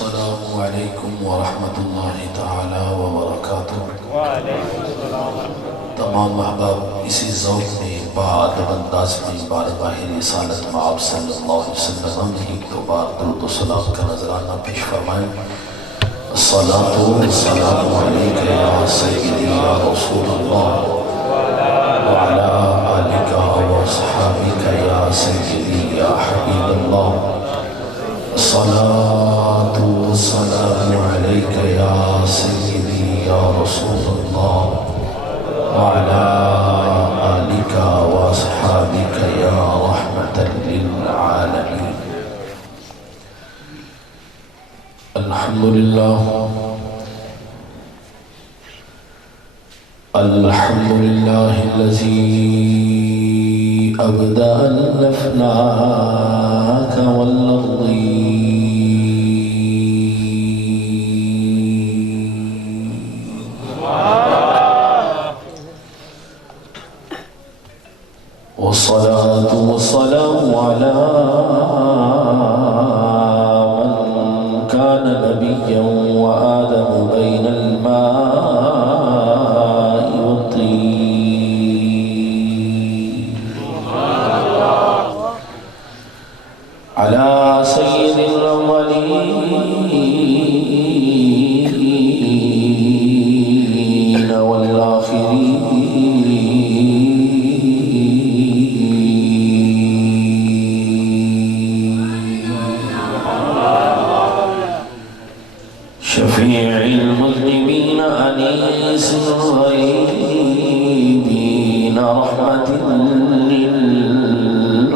السلام علیکم ورحمۃ اللہ تعالی وبرکاتہ۔ تمام احباب اسی ذوق میں بادب انداز میں بارگاہ رسالت مآب صلی اللہ علیہ وسلم کی تو بار درود و سلام کا نذرانہ پیش فرمائیں۔ الصلاۃ والسلام علیک یا سیدی یا رسول اللہ وعلی آلک واصحابک یا سیدی یا حبیب اللہ۔ الصلاۃ والسلام علیک یا سیدی یا رسول اللہ وعلی آلک واصحابک یا رحمۃ للعالمین۔ الحمدللہ الحمدللہ الذی ابدأ الافلاک والارضین والصلاة والسلام على من كان نبيا وآدم بين الماء والطين على سيد الأولين والآخرين شفيع المذنبين أنيس الغيبين رحمة للعالمين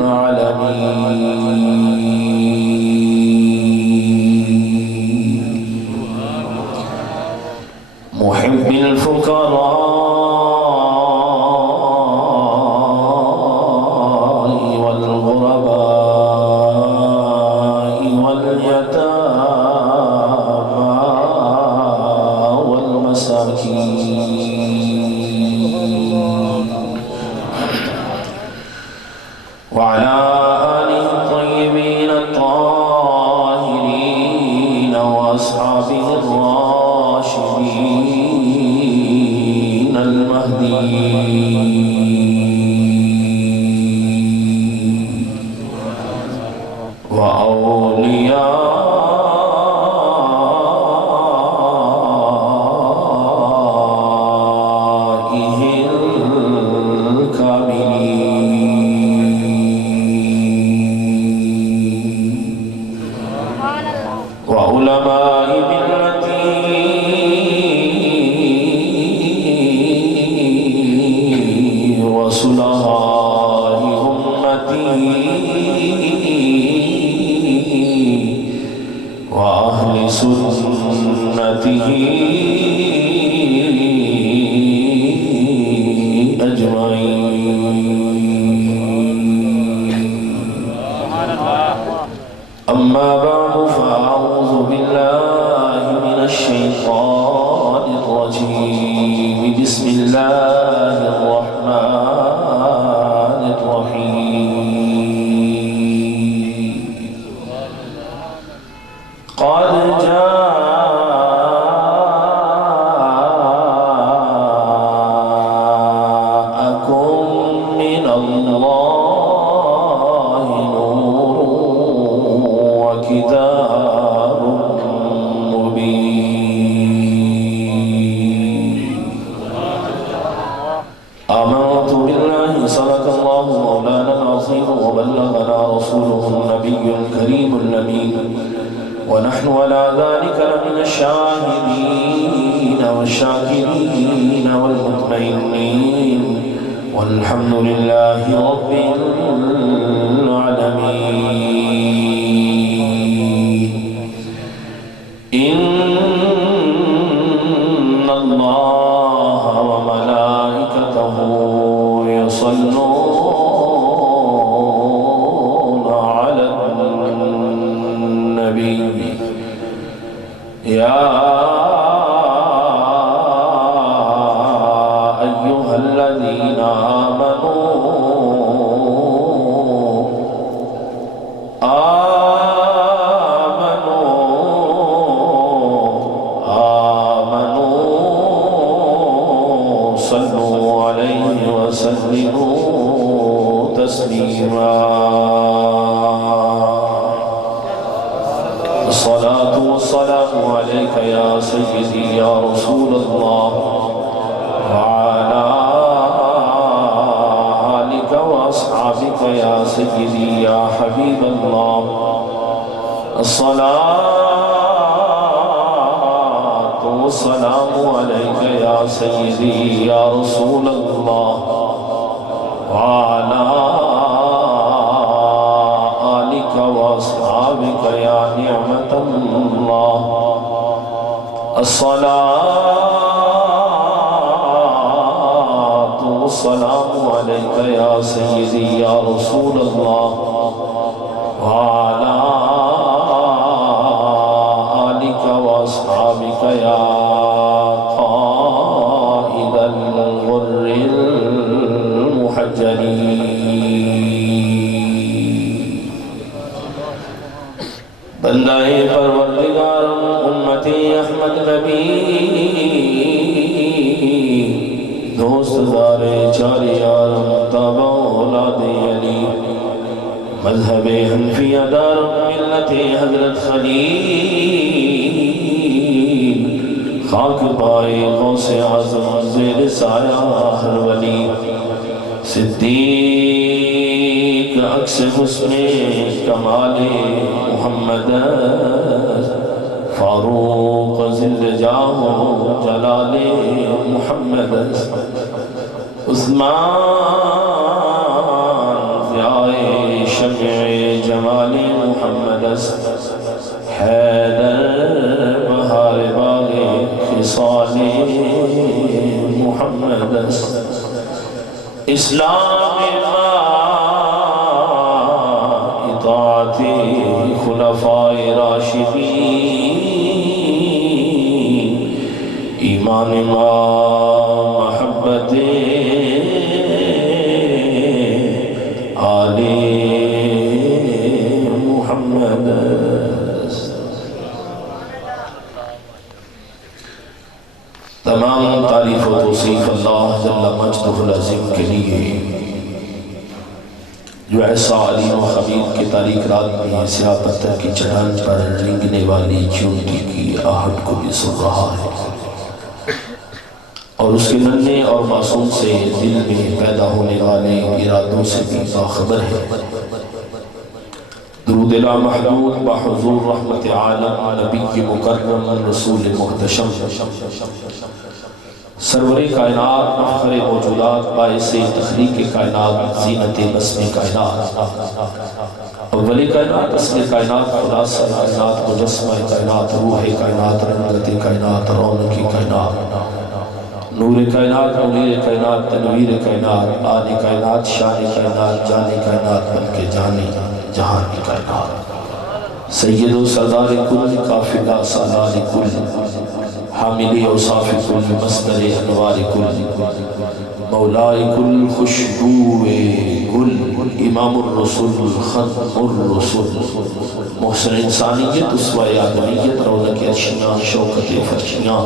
محب الفقراء والغرباء واليتامى وعلى آله الطيبين الطاهرين وأصحابه الراشدين المهديين وأولياء وعلماء ملتي وصلحاء أمتي وأهل سنته أجمعين. أما بعد فأعوذ بالله من الشيطان الرجيم. بسم الله الرحمن الرحيم. قد جاءكم من الله نور وكتاب مبين. آمنت بالله صدق الله مولانا العظيم وبلغنا رسوله النبي الكريم الأمين ونحن على ذلك لمن الشاهدين والشاكرين والمطمئنين والحمد لله رب العالمين. إن الله وملائكته يصلون على النبي يا أيها الذين آمنوا الصلاة والسلام عليك يا سيدي يا رسول الله وعلى آلك وأصحابك يا سيدي يا حبيب الله الصلاة والسلام عليك يا سيدي يا رسول الله وعلى آلك وأصحابك يا نعمة الله الصلاة والسلام عليك يا سيدي يا رسول الله وعلى آلك وأصحابك يا قائد الغر المحجلين بندہ پروردگار امتی احمد نبی دوست دار چار یارم تابع اولاد علی مذہب حنفیہ دار ملت حضرت خلیل خاک پائے غوث اعظم زیر سایہ ہر ولی صدیق عکس حسن کمال محمد فاروق ذل جاہ جلال محمد عثمان ضیاء شمع جمال محمد حیدر بہار باغ خصال محمد اسلام اطاعت خلفاء راشدین ایمان محبت آل محمد تمام تعریف و توصیف اللہ جل مجدہ العظیم کے لیے جو ایسا علیم و خبیر کی تاریک رات میں سیاہ پتھر کی چٹان پر رنگنے والی چونٹی کی آہٹ کو بھی سن رہا ہے اور اس کے ننھے اور معصوم سے دل میں پیدا ہونے والے ارادوں سے بھی باخبر ہے درود لا محدود بحضور رحمت عالم نبی مکرم رسول محتشم سرور کائنات مفخر موجودات باعث تخلیق کائنات زینت بسم کائنات اول کائنات اسم کائنات خلاصہ کائنات مجسمہ کائنات روح کائنات رنگت کائنات رونق کائنات نور کائنات منیر کائنات تنویر کائنات آن کائنات شان کائنات جان کائنات بلکہ جانی جہان کائنات سید و سردار کل قافلہ سالار کل حاملی اوصاف کل مصدر انوار کل مولائی کل خوشبو گل امام الرسول ختم الرسول محسن انسانیت اسوہ آدمیت رونق ارشیاں شوکت فرشیاں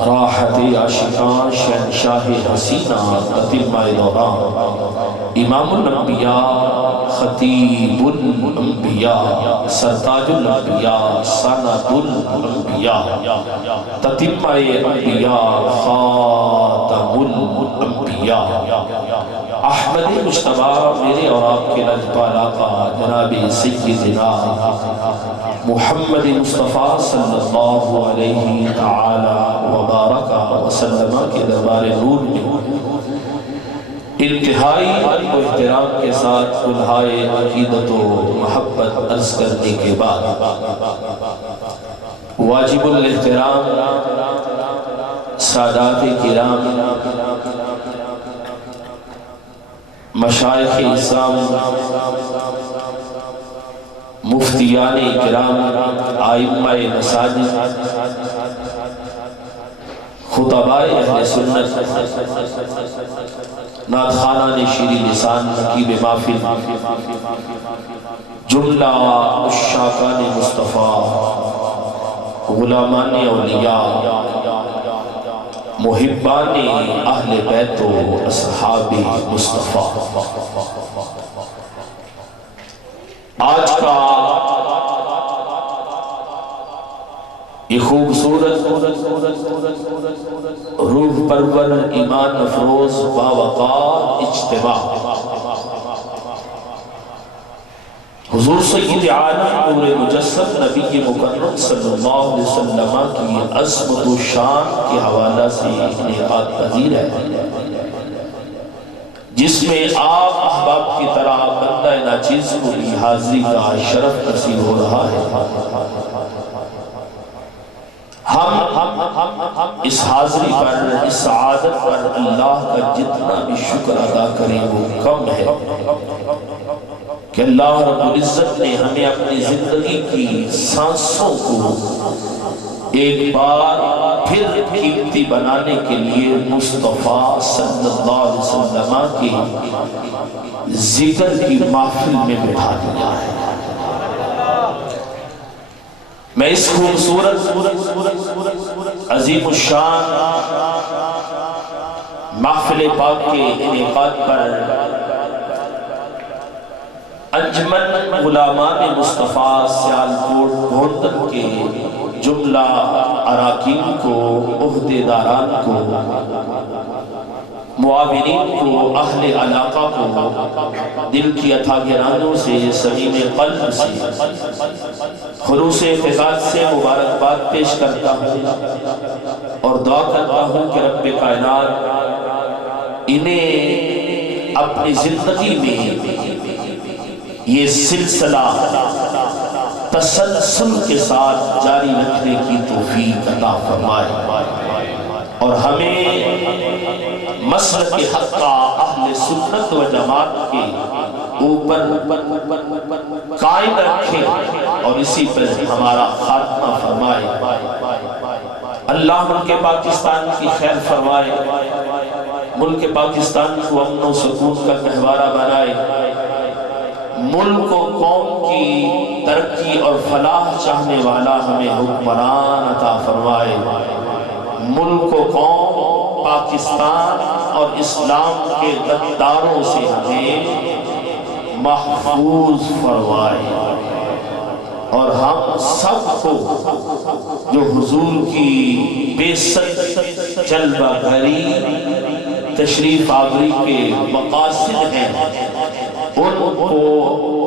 راحت عاشقاں شہنشاہ حسینہ قتل مائے دوران امام الانبیاء خطیب الانبیاء سرتاج الانبیاء سند الانبیاء تتمہ انبیاء خاتم الانبیاء احمد مجتبیٰ میرے اور آپ کے لجپال آقا جناب سیدنا محمد مصطفیٰ صلی اللہ علیہ تعالی وبارک وسلم کے دربار نور میں انتہائی ادب و احترام کے ساتھ گلہائے عقیدت و محبت عرض کرنے کے بعد واجب الاحترام سادات کرام مشائخ اسلام مفتیان کرام آئمہ مساجد خطباء اہل سنت نادخانان شیری لسان نقیب محفل جملہ عشاقان مصطفیٰ غلامان اولیاء محبان اہل بیت و اصحاب مصطفیٰ آج کا یہ خوبصورت روح پرور ایمان افروز باوقار اجتماع حضور سید عالم نور مجسد نبی مکرم صلی اللہ علیہ وسلم کی عظمت و شان کے حوالہ سے انعقاد پذیر ہے، جس میں آپ احباب کی طرح بندہ ناچیز کو بھی حاضری کا شرف نصیب ہو رہا ہے۔ ہم اس حاضری پر، اس سعادت پر اللہ کا جتنا بھی شکر ادا کریں وہ کم ہے کہ اللہ رب العزت نے ہمیں اپنی زندگی کی سانسوں کو ایک بار پھر قیمتی بنانے کے لیے مصطفیٰ صلی اللہ علیہ وسلم کے ذکر کی محفل میں بٹھا دیا ہے۔ میں اس خوبصورت عظیم الشان محفل پاک کے انعقاد پر انجمن غلامان مصطفیٰ سیالکوٹ گھوندن کے جملہ اراکین کو، عہدیداران کو، معاونین کو، اہل علاقہ کو دل کی عطا گرانوں سے، صمیم قلب سے، خلوص اعتقاد سے مبارکباد پیش کرتا ہوں اور دعا کرتا ہوں کہ رب کائنات انہیں اپنی زندگی میں یہ سلسلہ تسلسل کے ساتھ جاری رکھنے کی توفیق عطا فرمائے اور ہمیں مسلک حق کا اہل سنت و جماعت کے اوپر قائم رکھے اور اسی پر ہمارا خاتمہ فرمائے۔ اللہ ملک پاکستان کی خیر فرمائے، ملک پاکستان کو امن و سکون کا گہوارہ بنائے، ملک و قوم کی ترقی اور فلاح چاہنے والا ہمیں حکمران عطا فرمائے، ملک و قوم، پاکستان اور اسلام کے غداروں سے ہمیں محفوظ فرمائے اور ہم سب کو جو حضور کی بے ست جلوہ گری تشریف آوری کے مقاصد ہیں ان کو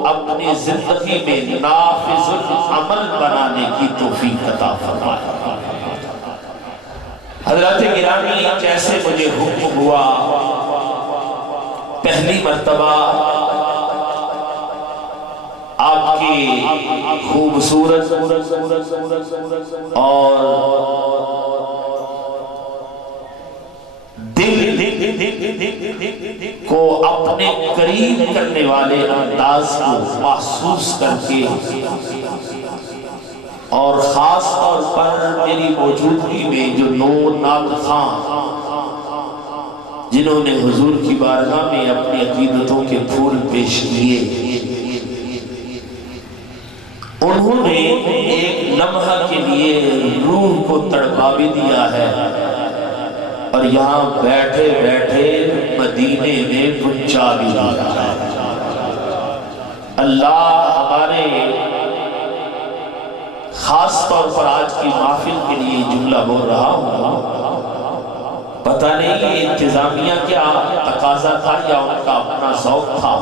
اپنی زندگی میں نافذ العمل بنانے کی توفیق عطا فرمائے۔ حضرات گرامی، جیسے مجھے حکم ہوا پہلی مرتبہ آپ کی خوبصورت اور دل کو اپنے قریب کرنے والے انداز کو محسوس کر کے اور خاص طور پر میری موجودگی میں جو نو نعت خواں جنہوں نے حضور کی بارگاہ میں اپنی عقیدتوں کے پھول پیش کیے، انہوں نے ایک لمحہ کے لیے روح کو تڑپا بھی دیا ہے اور یہاں بیٹھے بیٹھے مدینے میں پہنچا بھی دیا ہے۔ اللہ ہمارے خاص طور پر آج کی محفل کے لیے جملہ بول رہا ہوں، پتہ نہیں یہ انتظامیہ کیا تقاضا تھا یا ان کا اپنا ذوق تھا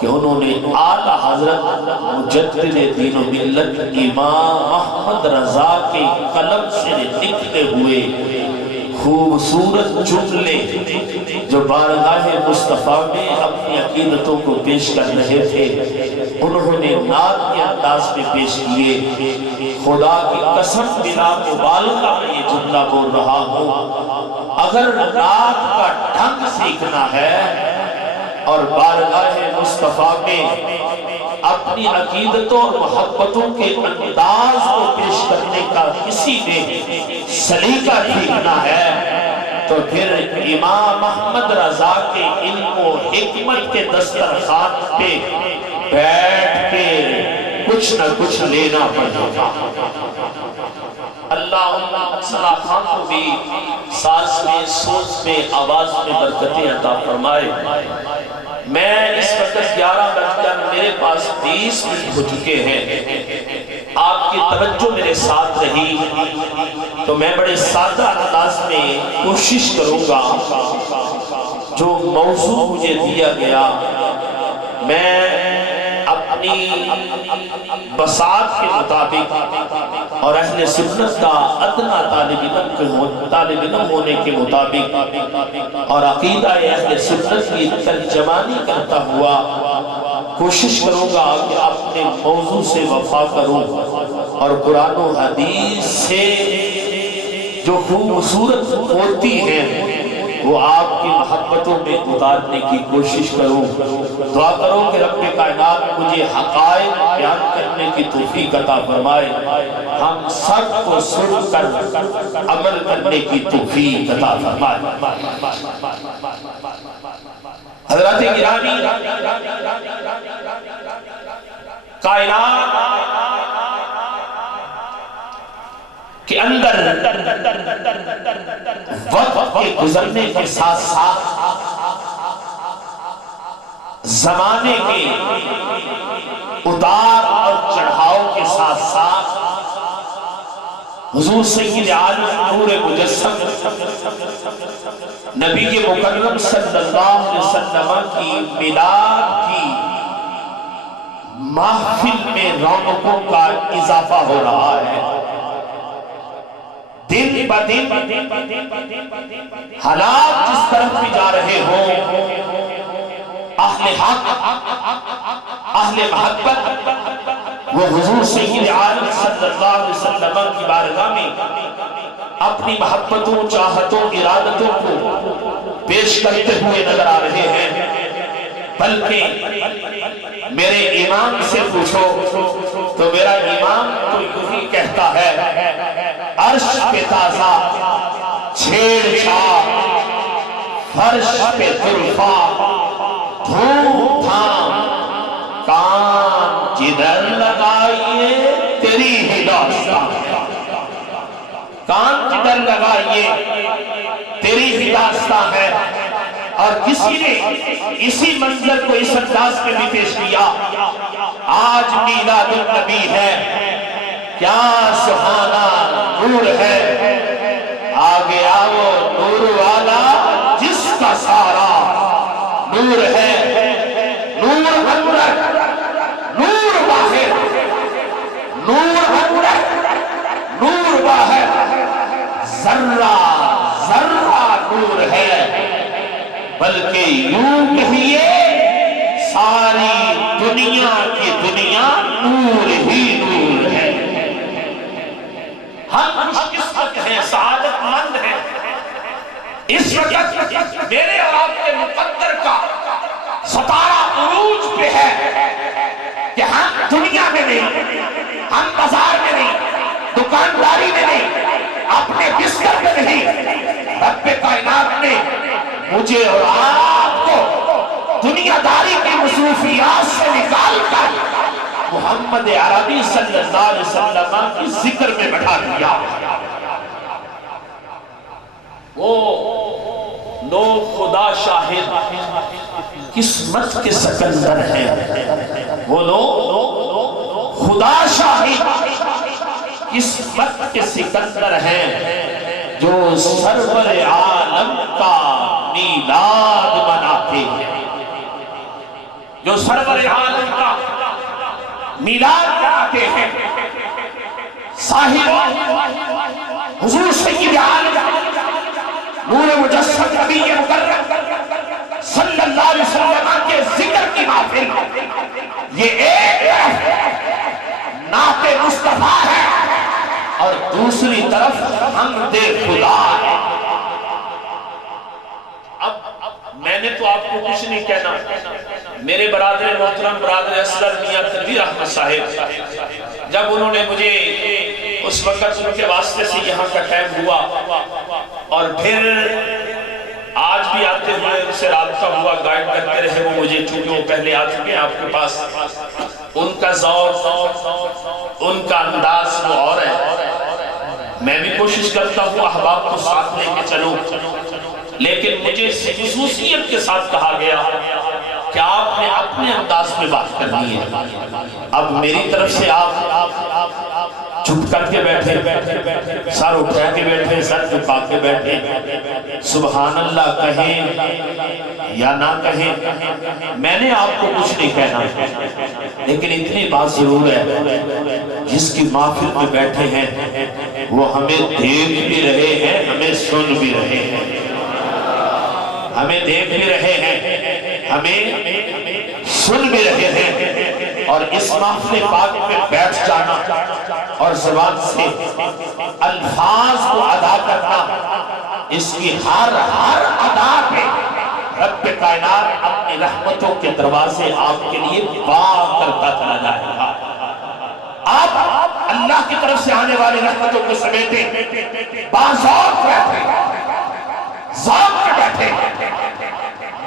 کہ انہوں نے اعلیٰ حضرت مجدد دین و ملت امام احمد رضا کے قلم سے لکھتے ہوئے خوبصورت جملے جو بارگاہ مصطفیٰ میں اپنی عقیدتوں کو پیش کر رہے تھے انہوں نے نعت کے انداز میں پیش کیے۔ خدا کی قسم بلا مبالغہ میں یہ جملہ بول رہا ہوں، اگر نعت کا ڈھنگ سیکھنا ہے اور بارگاہ مصطفیٰ میں اپنی عقیدتوں اور محبتوں کے انداز کو پیش کرنے کا کسی نے سلیقہ سیکھنا ہے تو پھر امام احمد رضا کے علم و حکمت کے دسترخوان پہ بیٹھ کے کچھ نہ کچھ لینا پڑے گا۔ اللہ صلاح خان کو بھی ساز میں، سوز میں، آواز میں برکتیں عطا فرمائے۔ میں اس وقت 11 بج کر میرے پاس پاس 20 منٹ ہو چکے ہیں، آپ کی توجہ میرے ساتھ رہی تو میں بڑے سادہ انداز میں کوشش کروں گا جو موضوع مجھے دیا گیا میں اپنی بساط کے مطابق اور اہل سنت کا ادنا طالب علم ہونے کے مطابق اور عقیدہ اہل سنت کی ترجمانی کرتا ہوا کوشش کروں گا کہ اپنے موضوع سے وفا کروں اور قرآن و حدیث سے جو خوبصورت ہوتی ہیں وہ آپ کی محبتوں میں اتارنے کی کوشش کروں۔ دعا کرو کہ رب کائنات مجھے حقائق بیان کرنے کی توفیق عطا فرمائے، ہم سب کو سن کر عمل کرنے کی توفیق عطا فرمائے۔ حضرات گرامی، کائنات کے اندر وقت کے گزرنے کے ساتھ ساتھ زمانے کے اتار اور چڑھاؤ کے ساتھ ساتھ حضور سید عالم نور مجسم نبی مکرم صلی اللہ علیہ وسلم کی میلاد کی محفل میں رونقوں کا اضافہ ہو رہا ہے۔ دن با دن حالات جس طرف بھی جا رہے ہوں، اہل حق، اہل محبت وہ حضور سید عالم صلی اللہ علیہ وسلم کی بارگاہ میں اپنی محبتوں، چاہتوں، ارادتوں کو پیش کرتے ہوئے نظر آ رہے ہیں۔ بلکہ میرے امام سے پوچھو تو میرا امام تو یہی کہتا ہے، عرش پہ تازہ چھیڑ چھاڑ، فرش پہ طرفہ دھوم تھام، کان جدھر لگائیے تیری ہی داستان ہے، کان جدھر لگائیے تیری ہی داستان ہے۔ اور کسی نے اسی منظر کو اس انداز میں بھی پیش کیا، آج میلاد النبی ہے، کیا سہانا نور ہے، آگے آؤ نور والا جس کا سارا نور ہے، نور انور، نور باہر، نور انور، نور باہر، ذرہ ذرہ نور ہے، بلکہ یوں کہیے ساری دنیا کی دنیا نور ہی نور ہے۔ ہم خوش قسمت ہیں، سعادت مند ہیں، اس وقت میرے اور آپ کے مقدر کا ستارہ عروج پہ ہے کہ ہم دنیا میں نہیں، ہم بازار میں نہیں، دکانداری میں نہیں، اپنے بستر میں نہیں، رب کائنات نے مجھے اور آپ کو دنیا داری کی مصروفیات سے نکال کر محمد عربی صلی اللہ علیہ وسلم کی ذکر میں بٹھا دیا۔ وہ لو خدا شاہد قسمت کے سکندر ہیں، وہ لو خدا شاہد قسمت کے سکندر ہیں، جو سرور عالم کا میلاد مناتے ہیں، جو سرور عالم کا میلاد مناتے ہیں۔ صاحب حضور سید عالم نور مجسم نبی مکرم صلی اللہ علیہ وسلم کے ذکر کی محفل، یہ ایک طرف نعت مصطفیٰ ہے اور دوسری طرف حمد خدا ہے۔ اب میں نے تو آپ کو کچھ نہیں کہنا، میرے برادر محترم برادر اصغر میاں تنویر احمد صاحب، جب انہوں نے مجھے اس وقت ان کے واسطے سے یہاں کا ٹائم ہوا اور پھر آج بھی آتے ہوئے ان سے رابطہ ہوا، گائیڈ کرتے رہے وہ مجھے، چونکہ وہ پہلے آ چکے ہیں آپ کے پاس، ان کا ذوق، ان کا انداز وہ اور ہے۔ میں بھی کوشش کرتا ہوں احباب کو ساتھ لے کے چلوں، لیکن مجھے خصوصیت کے ساتھ کہا گیا کہ آپ نے اپنے انداز میں بات کرنی ہے۔ اب میری طرف سے آپ چپ کر کے بیٹھے، سر اٹھا کے بیٹھے، سر جھکا کے بیٹھے، سبحان اللہ کہیں یا نہ کہیں، میں نے آپ کو کچھ نہیں کہنا، لیکن اتنی بات ضرور ہے جس کی محفل میں بیٹھے ہیں وہ ہمیں دیکھ بھی رہے ہیں، ہمیں سن بھی رہے ہیں، ہمیں دیکھ بھی رہے ہیں، ہمیں سن بھی رہے ہیں، اور اس محفل پاک میں بیٹھ جانا اور زبان سے الفاظ کو ادا کرنا، اس کی ہر ادا پہ رب کائنات اپنی رحمتوں کے دروازے آپ کے لیے باز کرتا چلا جائے گا۔ آپ اللہ کی طرف سے آنے والی رحمتوں کو سمیٹیں، باذوق بیٹھے، ذوق کے بیٹھے،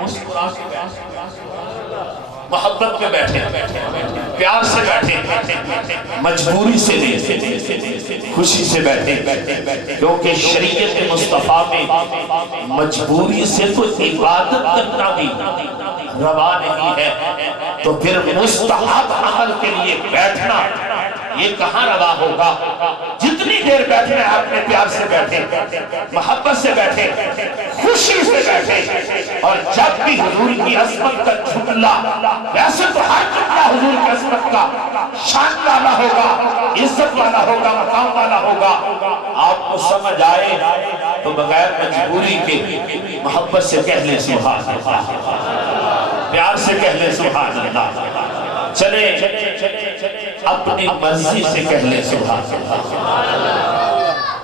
مسکرا کے بیٹھے، محبت میں بیٹھے، پیار سے بیٹھے، مجبوری سے نہیں، خوشی سے بیٹھے، کیونکہ شریعت مصطفیٰ میں مجبوری سے تو عبادت کرنا بھی روا نہیں ہے، تو پھر مستحب عمل کے لیے بیٹھنا یہ کہاں روا ہوگا؟ جتنی دیر بیٹھے ہیں آپ نے پیار سے بیٹھے، محبت سے بیٹھے، خوشی سے بیٹھے، اور جب بھی حضور کی عظمت کا جملہ، ویسے تو ہر جملہ حضور کی عظمت کا شان والا ہوگا، عزت والا ہوگا، مقام والا ہوگا، آپ کو سمجھ آئے تو بغیر مجبوری کے محبت سے کہہ لیں سبحان اللہ، پیار سے کہہ لیں سبحان اللہ، چلیں اپنی مرضی سے کہہ لیں سبحان اللہ۔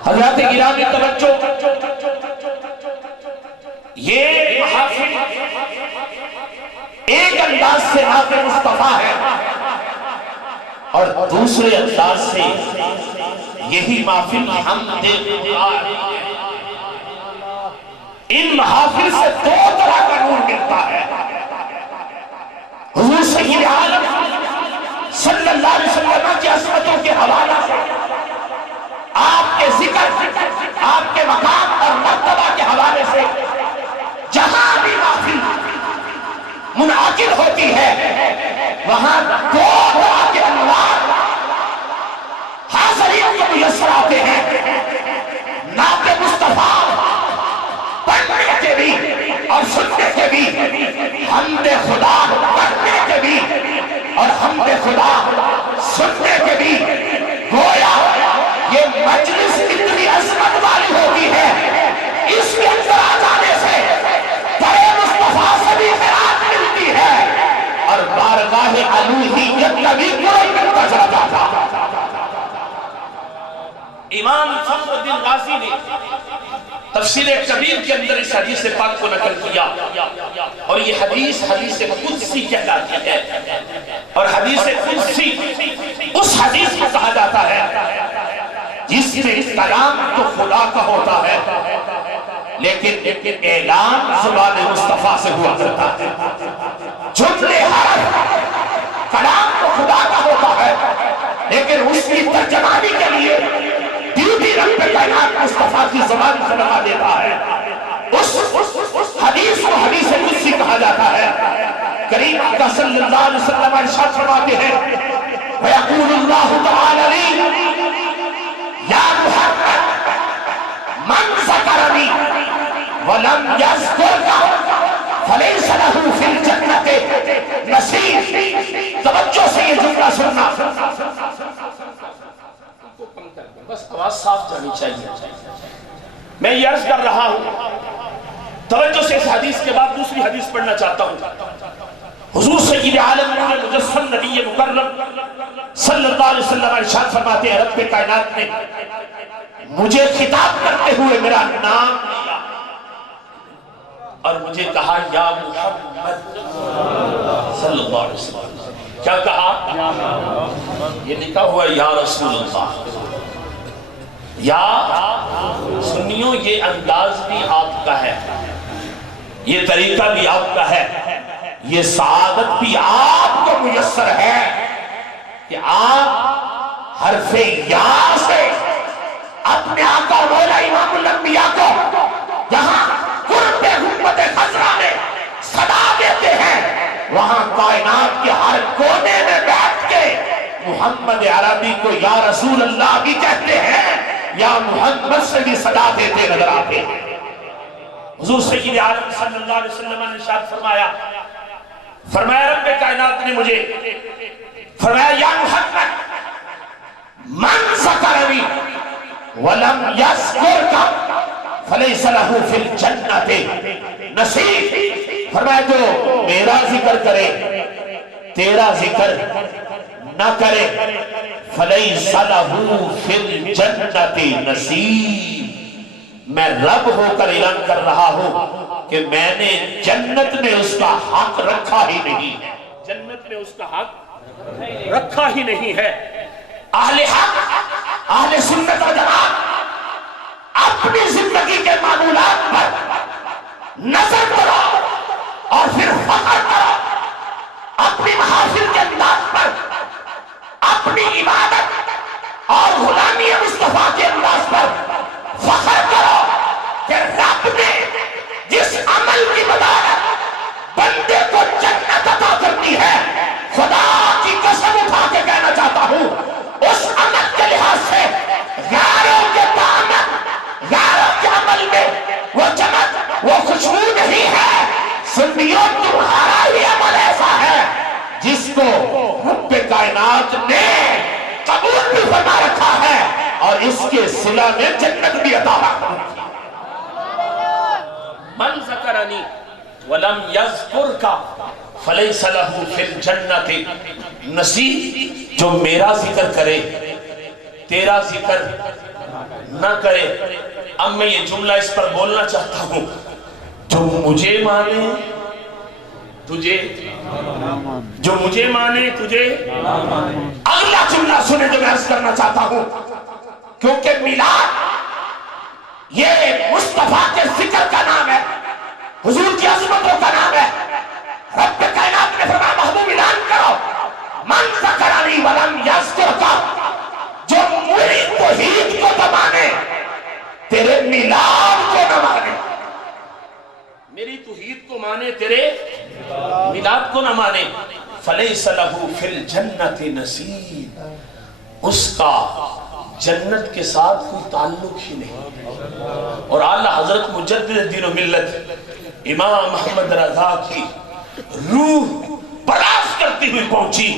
حضرات گرامی توجہ، یہ محافل ایک انداز سے نعت مصطفیٰ ہے، اور دوسرے انداز سے یہی محافل حمد خدا ہے۔ ان محافل سے دو طرح کا نور ملتا ہے۔ حضور سید عالم صلی اللہ علیہ وسلم کی عظمتوں کے حوالہ سے، آپ کے ذکر، آپ کے مقام اور مرتبہ کے حوالے سے جہاں بھی محفل منعقد ہوتی ہے وہاں دو طرح کے انوار حاضرین کو میسر آتے ہیں، نعت مصطفیٰ پڑھنے کے بھی اور سننے کے بھی، حمد خدا پڑھنے کے بھی اور حمد خدا سننے کے بھی۔ گویا یہ مجلس اتنی عظمت والی ہوتی ہے، اس کے اندر آ جانے سے درِ مصطفیٰ سے بھی خیرات ملتی ہے، اور بارگاہ الوہیت کا بھی قرب ملتا جاتا تھا۔ امام فخر الدین غازی نے تفسیر کبیر کے اندر اس حدیث پاک کو نقل کیا، اور یہ حدیث قدسی کہلاتی ہے، اور حدیث قدسی اس حدیث کو کہا جاتا ہے جس میں کلام تو خدا کا ہوتا ہے لیکن اعلان زبان مصطفیٰ سے ہوا کرتا ہے۔ جملے حرف کلام تو خدا کا ہوتا ہے لیکن اس کی ترجمانی کے لیے ڈیوٹی رب کائنات مصطفیٰ کی زبان سے لگا دیتا ہے۔ اس حدیث کو حدیث قدسی کہا جاتا ہے۔ کریم آقا صلی اللہ علیہ وسلم ارشاد فرماتے ہیں، وَيَقُولُ اللَّهُ تَعَالَى لِي يَا مُحَمَّدْ مَنْ ذَكَرَنِي وَلَمْ يَذْكُرْكَ فَلَيْسَ لَهُ فِي الْجَنَّةِ نَصِيبٌ۔ توجہ سے یہ جملہ سننا، بس آواز صاف جانی چاہیے۔ میں یہ عرض کر رہا ہوں، توجہ سے اس حدیث کے بعد دوسری حدیث پڑھنا چاہتا ہوں۔ حضور سید عالم نور مجسم نبی مکرم صلی اللہ علیہ وسلم ارشاد فرماتے ہیں، رب کائنات نے مجھے خطاب کرتے ہوئے میرا نام لیا اور مجھے کہا یا محمد صلی اللہ علیہ وسلم۔ کیا کہا؟ یہ لکھا ہوا یا رسول اللہ۔ یا سنیوں، یہ انداز بھی آپ کا ہے، یہ طریقہ بھی آپ کا ہے، یہ سعادت بھی آپ کو میسر ہے کہ آپ حرف یا سے اپنے آقا مولا امام الانبیاء کو جہاں قرب حکمت خضرا میں صدا دیتے ہیں، کے ہر کونے میں بیٹھ کے محمد عربی کو یا رسول اللہ بھی کہتے ہیں یا محمد سے بھی صدا دیتے نظر آتے ہیں۔ حضور سید عالم صلی اللہ علیہ وسلم نے ارشاد فرمایا رب کائنات نے مجھے فرمایا یا محمد من ذکرنی ولم یذکرک فلیس لہ فی الجنۃ نصیب۔ فرمایا جو میرا ذکر کرے تیرا ذکر نہ کرے فلیس لہ فی الجنۃ نصیب۔ میں رب ہو کر اعلان کر رہا ہوں کہ میں نے جنت میں اس کا حق رکھا ہی نہیں ہے، جنت میں اس کا حق رکھا ہی نہیں ہے۔ اہل حق اہل سنت و جماعت اپنی زندگی کے معمولات پر نظر کرو اور پھر فخر کرو، اپنی محافل کے انداز پر، اپنی عبادت اور غلامی مصطفیٰ کے انداز پر فخر کرو کہ رب نے جس عمل کی بدولت بندے کو جنت عطا کرتی ہے، خدا کی قسم اٹھا کے کہنا چاہتا ہوں اس عمل کے لحاظ سے غیروں کے طاقت، غیروں کے عمل میں وہ چمک، وہ خوشبو نہیں ہے۔ سنیوں تمہارا ہی عمل ایسا ہے جس کو رب کائنات نے قبول بھی فرما رکھا ہے اور اس کے صلہ میں جنت بھی عطا فرمائی۔ من ذکرنی ولم یذکرک فلیس لہ فی الجنۃ نصیب۔ جو میرا ذکر کرے تیرا ذکر نہ کرے۔ اب میں یہ جملہ اس پر بولنا چاہتا ہوں، جو مجھے مانے تجھے، جو مجھے مانے تجھے۔ اگلا جملہ سنے جو میں عرض کرنا چاہتا ہوں، کیونکہ میلاد یہ مصطفیٰ کے ذکر کا نام ہے، حضور کی عظمتوں کا نام ہے۔ رب کائنات نے فرمایا محبوب اعلان کرو من ذکرنی ولم یذکرک، جو میری توحید کو نہ مانے تیرے میلاد کو نہ مانے، میری توحید کو مانے تیرے میلاد کو نہ مانے، فلیس لہ فی الجنۃ نصیب، اس کا جنت کے ساتھ کوئی تعلق ہی نہیں۔ اور اعلیٰ حضرت مجدد دین و ملت امام محمد رضا کی روح پراز کرتی ہوئی پہنچی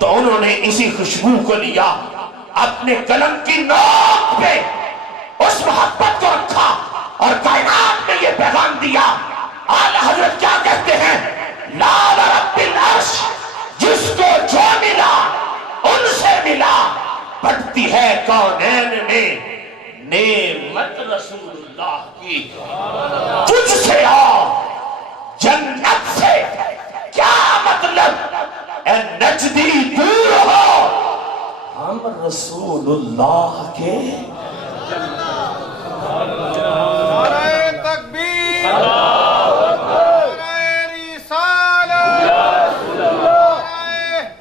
تو انہوں نے اسی خوشبو کو لیا، اپنے قلم کی نوک پہ اس محبت کو رکھا اور کائنات میں یہ پیغام دیا۔ اعلیٰ حضرت کیا کہتے ہیں؟ لال رب العرش، جس کو جو ملا ان سے ملا، بڑھتی ہے کونین میں نعمت رسول اللہ کی۔ تجھ سے اور جنت سے کیا مطلب، اے نجدی دور ہو، ہم رسول اللہ کے۔ نعرہ تکبیر، نعرہ رسالت، نعرہ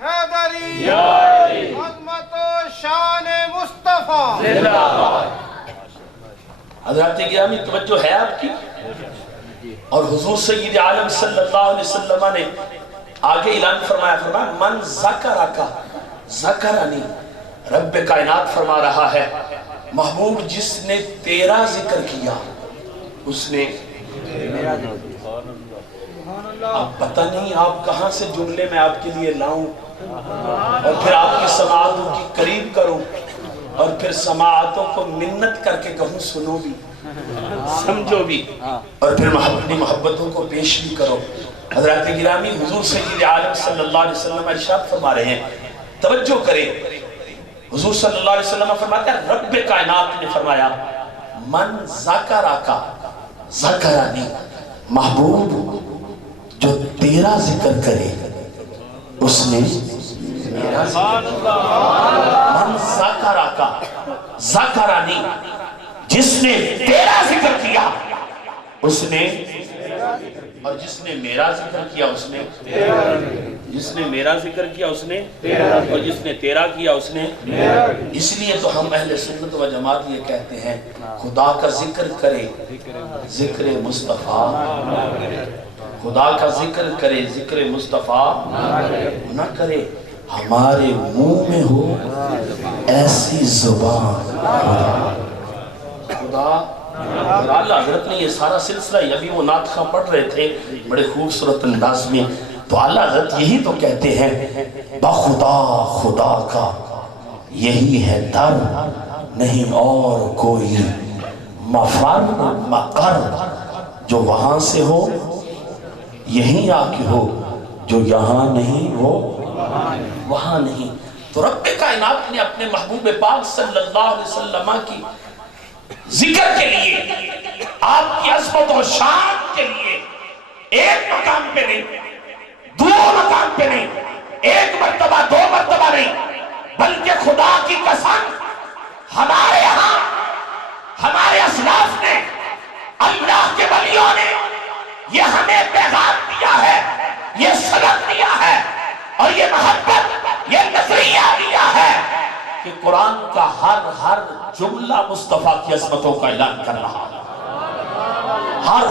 حیدری، عظمت و شان مصطفیٰ۔ حضرات گرامی توجہ ہے آپ کی؟ اور حضور سید عالم صلی اللہ علیہ وسلم نے آگے اعلان فرمایا من ذکرک ذکرنی۔ رب کائنات فرما رہا ہے محبوب جس نے تیرا ذکر کیا اس نے میرا ذکر۔ اب پتہ نہیں آپ کہاں سے جملے میں آپ کے لیے لاؤں اور پھر آپ کی سماعتوں کی قریب کروں اور پھر سماعتوں کو منت کر کے کہوں سنو بھی سمجھو بھی اور پھر اپنی محبتوں کو پیش بھی کرو۔ حضرات گرامی حضور سید عالم صلی اللہ علیہ وسلم ارشاد فرما رہے ہیں، توجہ کریں۔ حضور صلی اللہ علیہ وسلم فرماتے ہیں رب کائنات نے فرمایا من ذکرک ذکرنی، محبوب جو تیرا ذکر کرے اس نے میرا ذکر کیا۔ من ذکرک ذکرنی، جس نے تیرا ذکر کیا اس نے، اور جس نے میرا ذکر کیا اس نے، جس نے میرا ذکر کیا اس نے، اور جس نے تیرا کیا اس نے۔ اس لیے تو ہم اہل سنت و جماعت یہ کہتے ہیں خدا کا ذکر کرے ذکر مصطفیٰ، خدا کا ذکر کرے ذکر مصطفیٰ نہ کرے، ہمارے منہ میں ہو ایسی زبان خدا۔ اور اللہ حضرت نے یہ سارا سلسلہ، ابھی وہ نعت خواں پڑھ رہے تھے بڑے خوبصورت انداز میں، تو اللہ حضرت یہی تو کہتے ہیں بخدا خدا کا یہی ہے در، نہیں اور کوئی مفر مقر، جو وہاں سے ہو یہیں آ کے ہو، جو یہاں نہیں وہ وہاں نہیں۔ تو رب کائنات نے اپنے محبوب پاک صلی اللہ علیہ وسلم کی ذکر کے لیے، آپ کی عظمت و شان کے لیے ایک مقام پہ نہیں، دو مقام پہ نہیں، ایک مرتبہ دو مرتبہ نہیں، بلکہ خدا کی قسم ہمارے یہاں ہمارے اسلاف نے، اللہ کے ولیوں نے یہ ہمیں پیغام دیا ہے، یہ سبق دیا ہے، اور یہ محبت، یہ نظریہ دیا ہے کہ قرآن کا ہر جملہ مصطفیٰ کی عظمتوں کا اعلان کر رہا ہے، ہر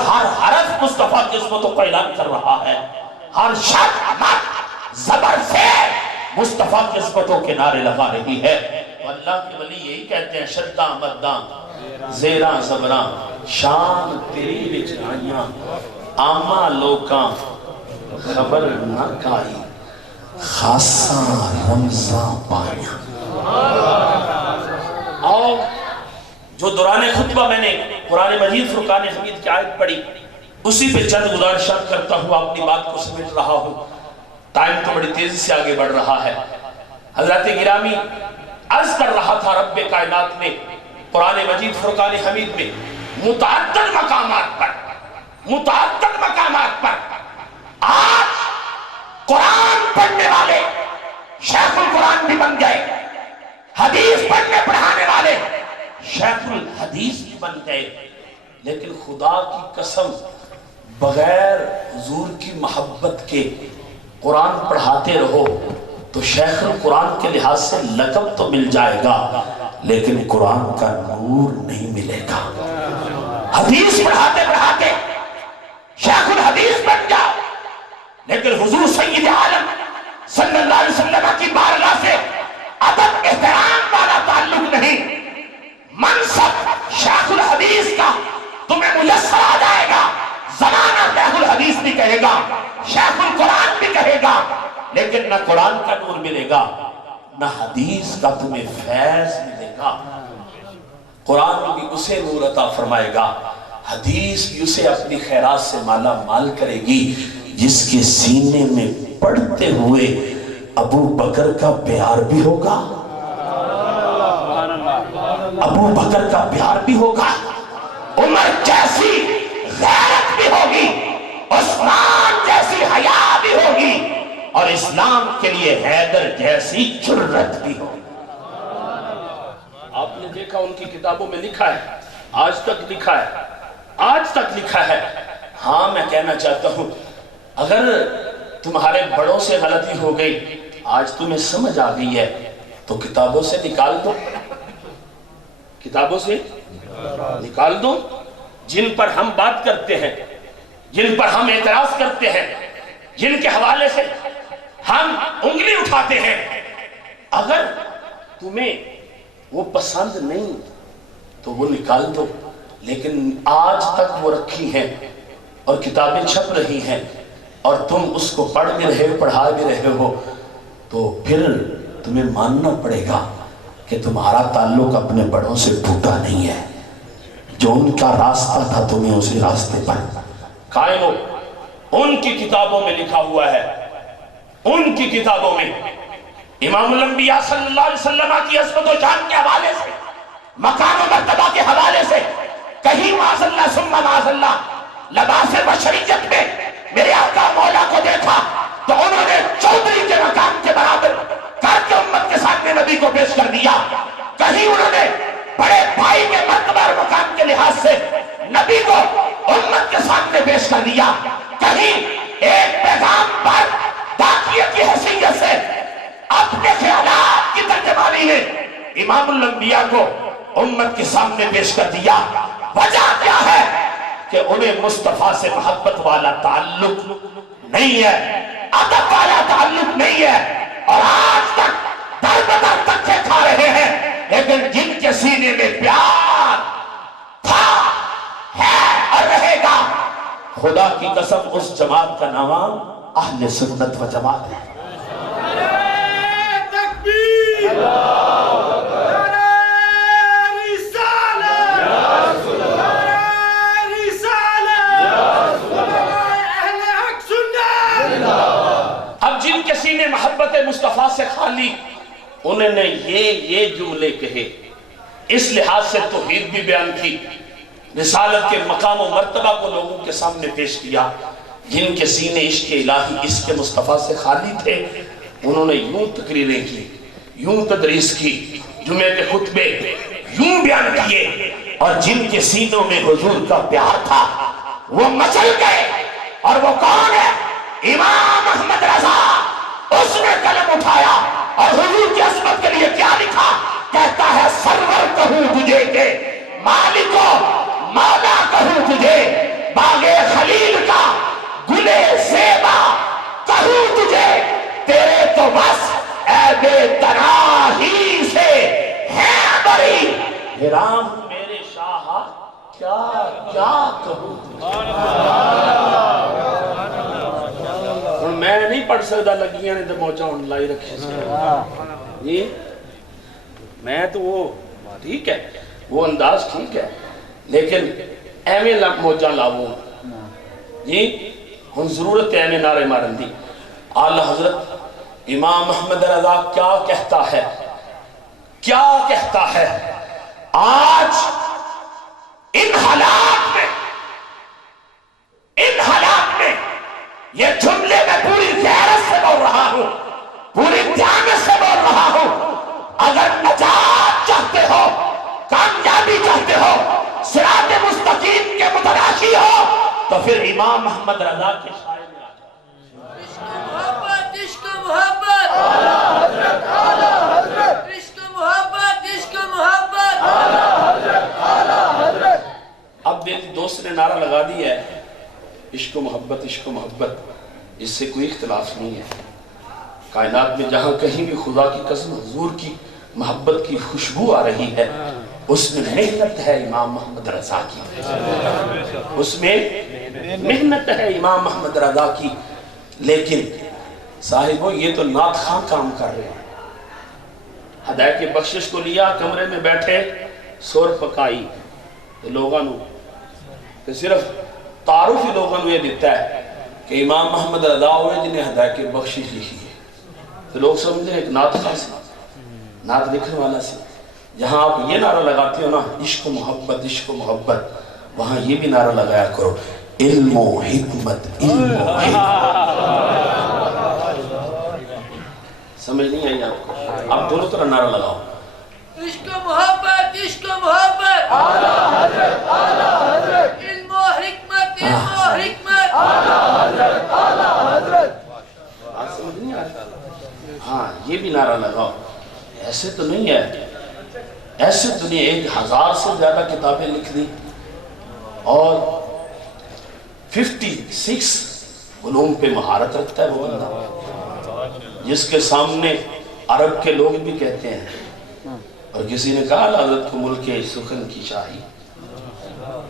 حرف مصطفیٰ کی عظمتوں کا اعلان کر رہا ہے، ہر شرط مت زبر سے مصطفیٰ کی عظمتوں کے نعرے لگا رہی ہے۔ تو اللہ کے ولی یہی کہتے ہیں شدہ مدہ زیرہ زبرہ شان تیری وچ آئیاں، آما لوکاں خبر نہ کائی، خاصا رمضاں پائیاں۔ اور جو دوران خطبہ میں نے قرآن مجید فرقان حمید کی آیت پڑھی، اسی پہ چند گزارشات کرتا ہوں، اپنی بات کو سمجھ رہا ہوں، ٹائم تو بڑی تیزی سے آگے بڑھ رہا ہے۔ حضرت گرامی عرض کر رہا تھا رب کائنات نے قرآن مجید فرقان حمید میں متعدد مقامات پر آج قرآن پڑھنے والے شیخ القرآن بھی بن گئے، حدیث پڑھنے پڑھانے والے شیخ الحدیث بھی بن گئے، لیکن خدا کی قسم بغیر حضور کی محبت کے قرآن پڑھاتے رہو تو شیخ القرآن کے لحاظ سے لقب تو مل جائے گا، لیکن قرآن کا نور نہیں ملے گا۔ حدیث پڑھاتے پڑھاتے شیخ الحدیث بن جاؤ، لیکن حضور سید عالم صلی اللہ علیہ وسلم کی بارگاہ سے ادب احترام والا تعلق نہیں، منصب شیخ الحدیث کا تمہیں میسر آ جائے گا، زمانہ شیخ الحدیث بھی کہے گا، شیخ القرآن بھی کہے گا، لیکن نہ قرآن کا نور ملے گا نہ حدیث کا تمہیں فیض ملے گا۔ قرآن بھی اسے نور عطا فرمائے گا، حدیث بھی اسے اپنی خیرات سے مالا مال کرے گی جس کے سینے میں پڑھتے ہوئے ابو بکر کا پیار بھی ہوگا، ابو بکر کا پیار بھی ہوگا، عمر جیسی غیرت بھی ہوگی، عثمان جیسی حیا بھی ہوگی، اور اسلام کے لیے حیدر جیسی جرت بھی ہوگی۔ آپ نے دیکھا ان کی کتابوں میں لکھا ہے، آج تک لکھا ہے۔ ہاں میں کہنا چاہتا ہوں اگر تمہارے بڑوں سے غلطی ہو گئی، آج تمہیں سمجھ آ گئی ہے تو کتابوں سے نکال دو، کتابوں سے نکال دو، جن پر ہم بات کرتے ہیں، جن پر ہم اعتراض کرتے ہیں، جن کے حوالے سے ہم انگلی اٹھاتے ہیں، اگر تمہیں وہ پسند نہیں تو وہ نکال دو، لیکن آج تک وہ رکھی ہیں اور کتابیں چھپ رہی ہیں اور تم اس کو پڑھ بھی رہے ہو، پڑھا بھی رہے ہو، تو پھر تمہیں ماننا پڑے گا کہ تمہارا تعلق اپنے بڑوں سے ٹوٹا نہیں ہے، جو ان کا راستہ تھا تمہیں اسی راستے پر قائم ہو۔ ان کی کتابوں میں لکھا ہوا ہے، ان کی کتابوں میں امام الانبیاء صلی اللہ علیہ وسلم کی عظمت و شان کے حوالے سے، مقام و مرتبہ کے حوالے سے، کہیں معاذ اللہ ثم معاذ اللہ لباس بشریت میں میرے آقا مولا کو دیکھا تو انہوں نے چودھری کے مقام کے برابر کر کے امت کے سامنے نبی کو پیش کر دیا، کہیں انہوں نے بڑے بھائی کے مرتبہ اور مقام کے لحاظ سے نبی کو امت کے سامنے پیش کر دیا، کہیں ایک پیغام پر داخیہ کی حیثیت سے اپنے خیالات کی ترجمانی ہے امام الانبیاء کو امت کے سامنے پیش کر دیا۔ وجہ کیا ہے کہ انہیں مصطفیٰ سے محبت والا تعلق نہیں ہے، ادب والا تعلق نہیں ہے، اور آج تک در بدر تکے کھا رہے ہیں، لیکن جن کے سینے میں پیار تھا، ہے اور رہے گا، خدا کی قسم اس جماعت کا نام اہل سنت و جماعت ہے۔ محبت مصطفیٰ سے خالی انہوں نے یہ جملے کہے، اس لحاظ سے توحید بھی بیان کی، رسالت کے مقام و مرتبہ کو لوگوں کے سامنے پیش کیا۔ جن کے سینے عشق الہی اس کے مصطفیٰ سے خالی تھے، انہوں نے یوں تقریریں کی، یوں تدریس کی، جمعے کے خطبے یوں بیان کیے، اور جن کے سینوں میں حضور کا پیار تھا وہ مچل گئے۔ اور وہ کون ہے؟ امام احمد رضا۔ اس نے قلم اٹھایا اور حضور کی عظمت کے لیے کیا لکھا؟ کہتا ہے سرور کہوں تجھے کہ مالکو مولا کہوں تجھے، باغ خلیل کا گلے زیبا کہوں تجھے، تیرے تو بس عیب تناہی سے ہے بری، حرام میرے شاہ کیا کیا کہوں میں نہیں پڑھ سکتا، لگیاں نے تو موجہ ان لائی رکھی جی، میں تو وہ ٹھیک ہے، وہ انداز ٹھیک ہے، لیکن ایمیں موجہ لاؤں جی، ہم ضرورت ہے ایمیں نعرے مارن دی۔ اعلیٰ حضرت امام احمد رضا کیا کہتا ہے، کیا کہتا ہے؟ آج ان حالات میں یہ جملے میں پوری غیرت سے بول رہا ہوں، پوری دیانت سے بول رہا ہوں، اگر نجات چاہتے ہو، کامیابی چاہتے ہو، صراط مستقیم کے متلاشی ہو، تو پھر امام احمد رضا کے شاعر میں آ جاؤ۔ عشق محبت، عشق محبت، اعلیٰ حضرت، اعلیٰ حضرت، عشق محبت، عشق محبت، اعلیٰ حضرت، اعلیٰ حضرت۔ اب میری دوست نے نعرہ لگا دی ہے عشق و محبت، عشق و محبت، اس سے کوئی اختلاف نہیں ہے۔ کائنات میں جہاں کہیں بھی خدا کی قسم حضور کی محبت کی خوشبو آ رہی ہے، اس میں محنت ہے امام محمد رضا کی، اس میں محنت ہے امام محمد رضا کی۔ لیکن صاحبو یہ تو نعت خواں کام کر رہے ہیں، ہدایت کی بخشش کو لیا، کمرے میں بیٹھے سور پکائی، لوگوں نے صرف تعارف ہی لوگوں نے یہ دیتا ہے کہ امام محمد رضا ہوئے جنہیں ہدایت کی بخشش لکھی ہے، تو لوگ سمجھیں ایک نعت خواں سے، نعت لکھنے والا سے۔ جہاں آپ یہ نعرہ لگاتے ہو نا عشق و محبت، عشق و محبت، وہاں یہ بھی نعرہ لگایا کرو علم و حکمت، علم و حکمت۔ سمجھ نہیں آئی آپ کو؟ آپ دونوں طرح نعرہ لگاؤ، عشق محبت، عشق محبت، اعلیٰ حضرت، اعلیٰ حضرت، علم و حکمت، علم و حکمت، اعلیٰ حضرت، اعلیٰ حضرت۔ بات سمجھ نہیں آ رہی؟ ہاں یہ بھی نعرہ لگاؤ۔ ایسے تو نہیں ہے، ایسے دنیا 1000 سے زیادہ کتابیں لکھ دی اور 56 علوم پہ مہارت رکھتا ہے وہ بندہ، جس کے سامنے عرب کے لوگ بھی کہتے ہیں، اور کسی نے کہا حضرت کو ملک سخن کی شاہی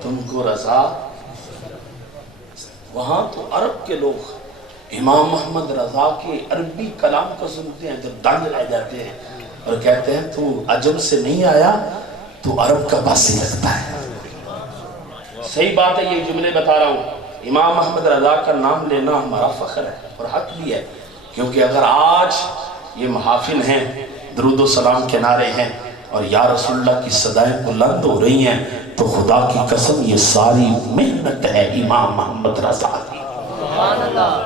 تم کو رضا، وہاں تو عرب کے لوگ امام محمد رضا کے عربی کلام کو سنتے ہیں تو دنگ رہ جاتے ہیں اور کہتے ہیں تو عجم سے نہیں آیا، تو عرب کا باسی لگتا ہے۔ صحیح بات ہے، یہ جملے بتا رہا ہوں، امام محمد رضا کا نام لینا ہمارا فخر ہے اور حق بھی ہے، کیونکہ اگر آج یہ محافل ہیں، درود و سلام کے نعرے ہیں اور یا رسول اللہ کی صدائیں بلند ہو رہی ہیں، تو خدا کی قسم یہ ساری محنت ہے امام محمد رضا کی۔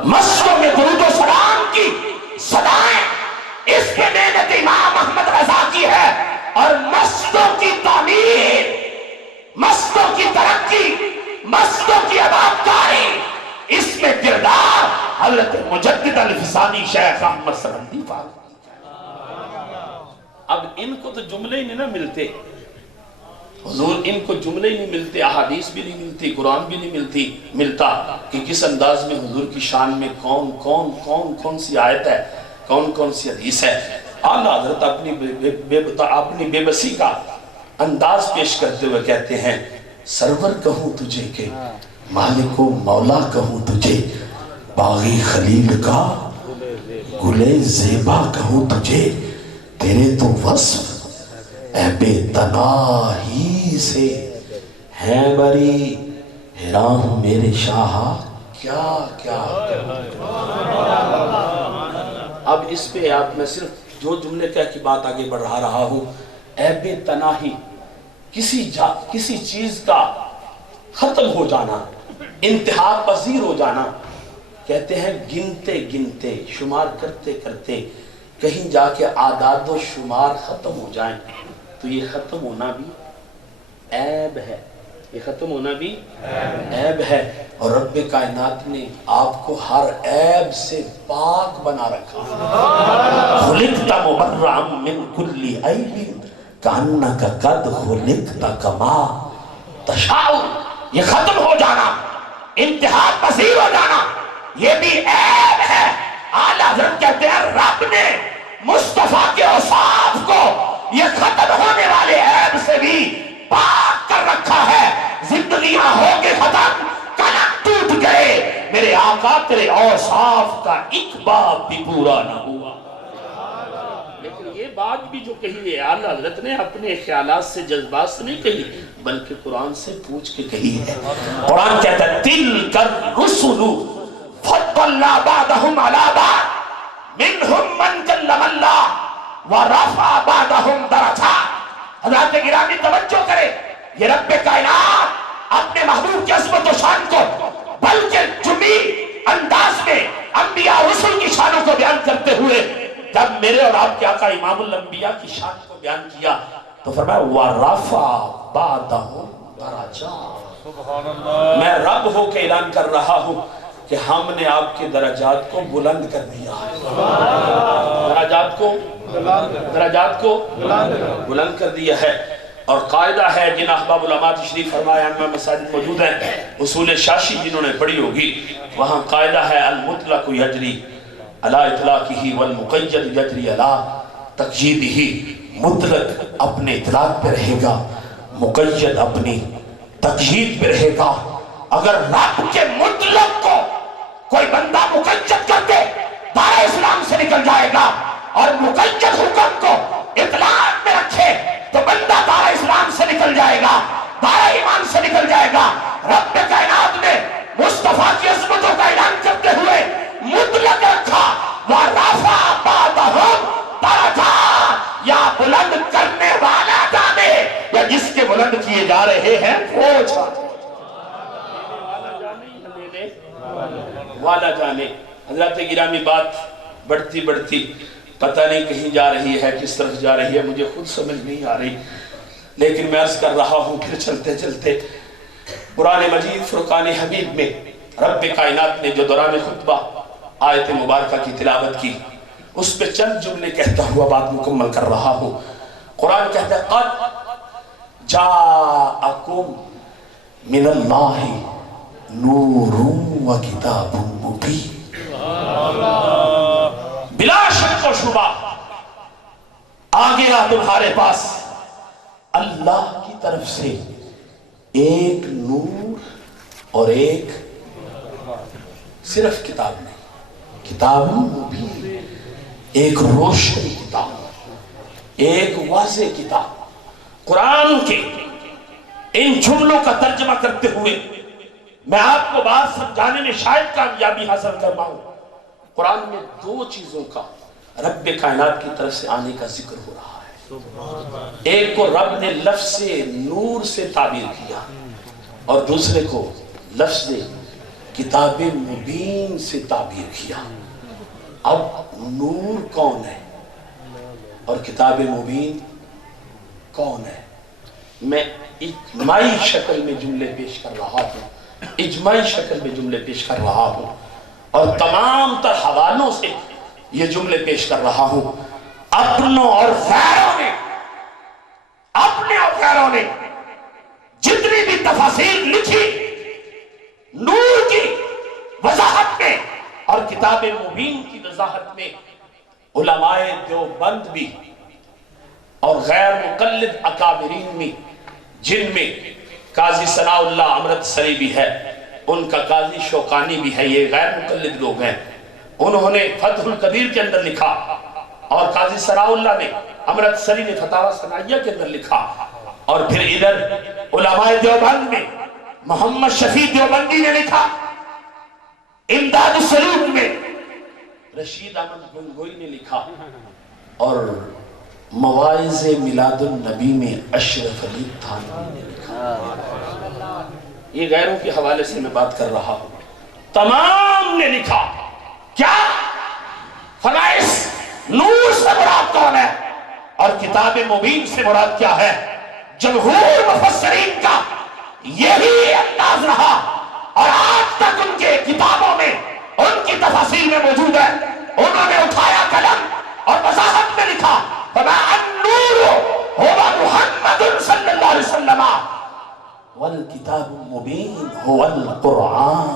مسجدوں میں درود و سلام کی صدائیں، اس پہ محنت امام محمد رضا کی ہے، اور مسجدوں کی تعمیر، مسجدوں کی ترقی، مسجدوں کی آبادکاری، اس میں کردار حضرت مجدد الفسانی شیخ احمد سرندی فاروق۔ اب ان کو تو جملے ہی نہیں نہ ملتے، حضور ان کو جملے ہی نہیں ملتے، احادیث بھی نہیں ملتی، قرآن بھی نہیں ملتا کہ کس انداز میں حضور کی شان میں کون سی آیت ہے، کون سی حدیث ہے۔ اعلیٰ حضرت اپنی بے بسی کا انداز پیش کرتے ہوئے کہتے ہیں، سرور کہوں تجھے کہ مالک و مولا کہوں تجھے، باغی خلیل کا گلے زیبا کہوں تجھے، تیرے تو وصف اے بے تناہی سے ہیں بری، حیران میرے شاہ کیا اب اس پہ آپ میں صرف جو جملے کہہ کی بات آگے بڑھا رہا ہوں، اے بے تناہی، کسی چیز کا ختم ہو جانا، انتہا پذیر ہو جانا، کہتے ہیں گنتے شمار کرتے کہیں جا کے اعداد و شمار ختم ہو جائیں تو یہ ختم ہونا بھی عیب ہے، یہ ختم ہونا بھی عیب ہے۔ اور رب کائنات نے آپ کو ہر عیب سے پاک بنا رکھا، خلقت مبرعا من کل عیب کانک قد خلقت کما تشاء، یہ ختم ہو جانا، انتہا پذیر ہو جانا، یہ بھی عیب ہے۔ اعلیٰ حضرت کہتے ہیں رب نے مصطفیٰ کے اوصاف کو یہ ختم ہونے والے عیب سے بھی پاک کر رکھا ہے۔ زندگیاں ہو کے ختم، قلم ٹوٹ گئے، میرے آقا تیرے اوصاف کا ایک باب بھی پورا نہ ہوا۔ لیکن یہ بات بھی جو کہی ہے اعلیٰ حضرت نے اپنے خیالات سے جذبات سے نہیں کہی بلکہ قرآن سے پوچھ کے کہی ہے۔ قرآن کہتا ہے تِلْكَ الرُّسُلُ فَضَّلْنَا بَعْضَهُمْ عَلَىٰ بَعْضٍ مِّنْهُمْ مَنْ كَلَّمَ اللَّهُ وَرَفَعَ بَعْضَهُمْ دَرَجَاتٍ۔ حضرات گرامی توجہ کریں، یہ رب کائنات اپنے محبوب کی عظمت و شان کو بلکہ جمی انداز میں انبیاء رسول کی شانوں کو بیان کرتے ہوئے جب میرے اور آپ کے آقا امام الانبیاء کی شان کو بیان کیا تو فرمایا وَرَفَعَ بَعْضَهُمْ دَرَجَاتٍ، میں رب ہو کے اعلان کر رہا ہوں کہ ہم نے آپ کے درجات کو بلند کر دیا ہے، درجات کو بلند کر دیا ہے۔ اور قاعدہ ہے جن احباب علماء تشریف فرمایا میں مساجد موجود ہیں، اصول شاشی جنہوں نے پڑھی ہوگی، وہاں قاعدہ ہے المطلق یجری علی اطلاقہ والمقید یجری علی تقییدہ، مطلق اپنے اطلاق پہ رہے گا، مقید اپنی تقیید پہ رہے گا۔ اگر رب کے مطلق کو کوئی بندہ مقید کر دے دائرہ اسلام سے نکل جائے گا، اور مقید حکم کو اطلاق میں رکھے تو بندہ دائرہ اسلام سے نکل جائے گا، دائرہ ایمان سے نکل جائے گا۔ رب کائنات نے مصطفیٰ کی عظمتوں کا اعلان کرتے ہوئے مطلق رکھا، وَرَفَعَ بَعْضَهُمْ دَرَجَاتٍ، یا بلند کرنے والا جانے یا جس کے بلند کیے جا رہے ہیں وہ جانے، والا جانے۔ حضرات گرامی بات بڑھتی پتہ نہیں کہیں جا رہی ہے، کس طرف جا رہی ہے مجھے خود سمجھ نہیں آ رہی، لیکن میں عرض کر رہا ہوں پھر چلتے قرآن مجید فرقان حمید میں رب کائنات نے جو دوران خطبہ آیت مبارکہ کی تلاوت کی اس پہ چند جملے کہتا ہوا بات مکمل کر رہا ہوں۔ قرآن کہتا ہے قد جاءکم من اللہ نور و کتاب مبین، بلا شک و شبہ آ گیا تمہارے پاس اللہ کی طرف سے ایک نور اور ایک صرف کتاب نہیں، کتاب مبین، ایک روشن کتاب، ایک واضح کتاب۔ قرآن کے ان جملوں کا ترجمہ کرتے ہوئے میں آپ کو بات سمجھانے میں شاید کامیابی حاصل کر پاؤں۔ قرآن میں دو چیزوں کا رب کائنات کی طرف سے آنے کا ذکر ہو رہا ہے، ایک کو رب نے لفظ نور سے تعبیر کیا اور دوسرے کو لفظ کتاب مبین سے تعبیر کیا۔ اب نور کون ہے اور کتاب مبین کون ہے؟ میں اجماعی شکل میں جملے پیش کر رہا ہوں، اجماعی شکل میں جملے پیش کر رہا ہوں اور تمام تر حوالوں سے یہ جملے پیش کر رہا ہوں۔ اپنوں اور غیروں نے جتنی بھی تفاسیر لکھی نور کی وضاحت میں اور کتاب مبین کی وضاحت میں، علماء دیوبند بھی اور غیر مقلد اکابرین میں، جن میں قاضی ثناء اللہ امرتسری بھی ہے، ان کا قاضی شوکانی بھی ہے، یہ غیر مقلد لوگ ہیں، انہوں نے فتح القدیر کے اندر لکھا، اور قاضی ثناء اللہ نے، امرتسری نے فتاوی ثنائیہ کے اندر لکھا، اور پھر ادھر علماء دیوبند میں محمد شفیع دیوبندی نے لکھا، امداد السلوک میں رشید احمد گنگوئی نے لکھا، اور مواعظ میلاد النبی میں اشرف علی تھانوی نے لکھا۔ یہ غیروں کے حوالے سے میں بات کر رہا ہوں، تمام نے لکھا کیا؟ فرائض نور سے مراد کون ہے اور کتاب مبین سے مراد کیا ہے؟ جمہور مفسرین کا یہی انداز رہا، اور آج تک ان کے کتابوں میں، ان کی تفاسیر میں موجود ہے۔ انہوں نے اٹھایا قلم اور وضاحت میں لکھا، فما النور هو محمد صلی اللہ علیہ وسلم والکتاب المبین هو القرآن۔